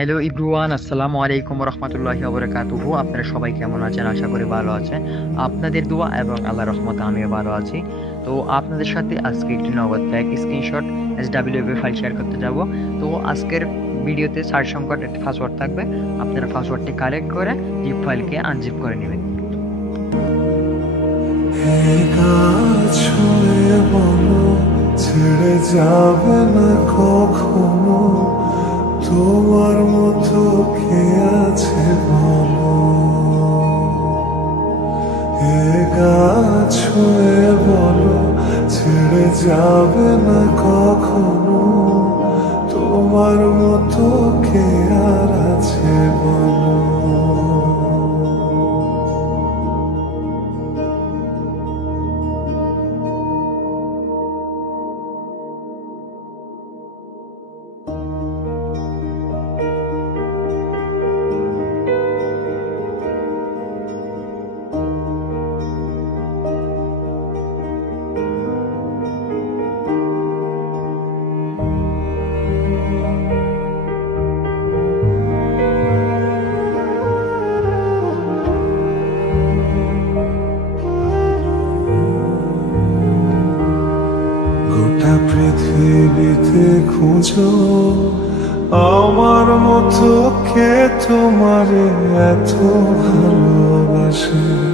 Hello everyone, আসসালামু আলাইকুম রহমতুল্লাহি ওবরাকাতুহু। আপনারা সবাই কেমন আছেন? আশা করি ভালো আছেন। আপনাদের দোয়া এবং আল্লাহর রহমতে আমিও ভালো আছি। তো আপনাদের সাথে আজকে একটি নগদ back screenshot SWF file share করতে যাব। তো আজকের ভিডিওতে সার্চ সংকট একটি পাসওয়ার্ড থাকবে। আপনারা পাসওয়ার্ডটি কালেক্ট করে জিপ ফাইলকে আনজিপ করে নেবেন। ছেড়ে যাবে না কখনো, তোমার মতো কে আছে বলো? এ গাছ হয়ে বলো, ছেড়ে যাবে না কখনো, তোমার মতো কে আর আছে বলো? গোটা পৃথিবীতে খুঁজো আমার মতো কে তোমারে এত ভালোবাসে।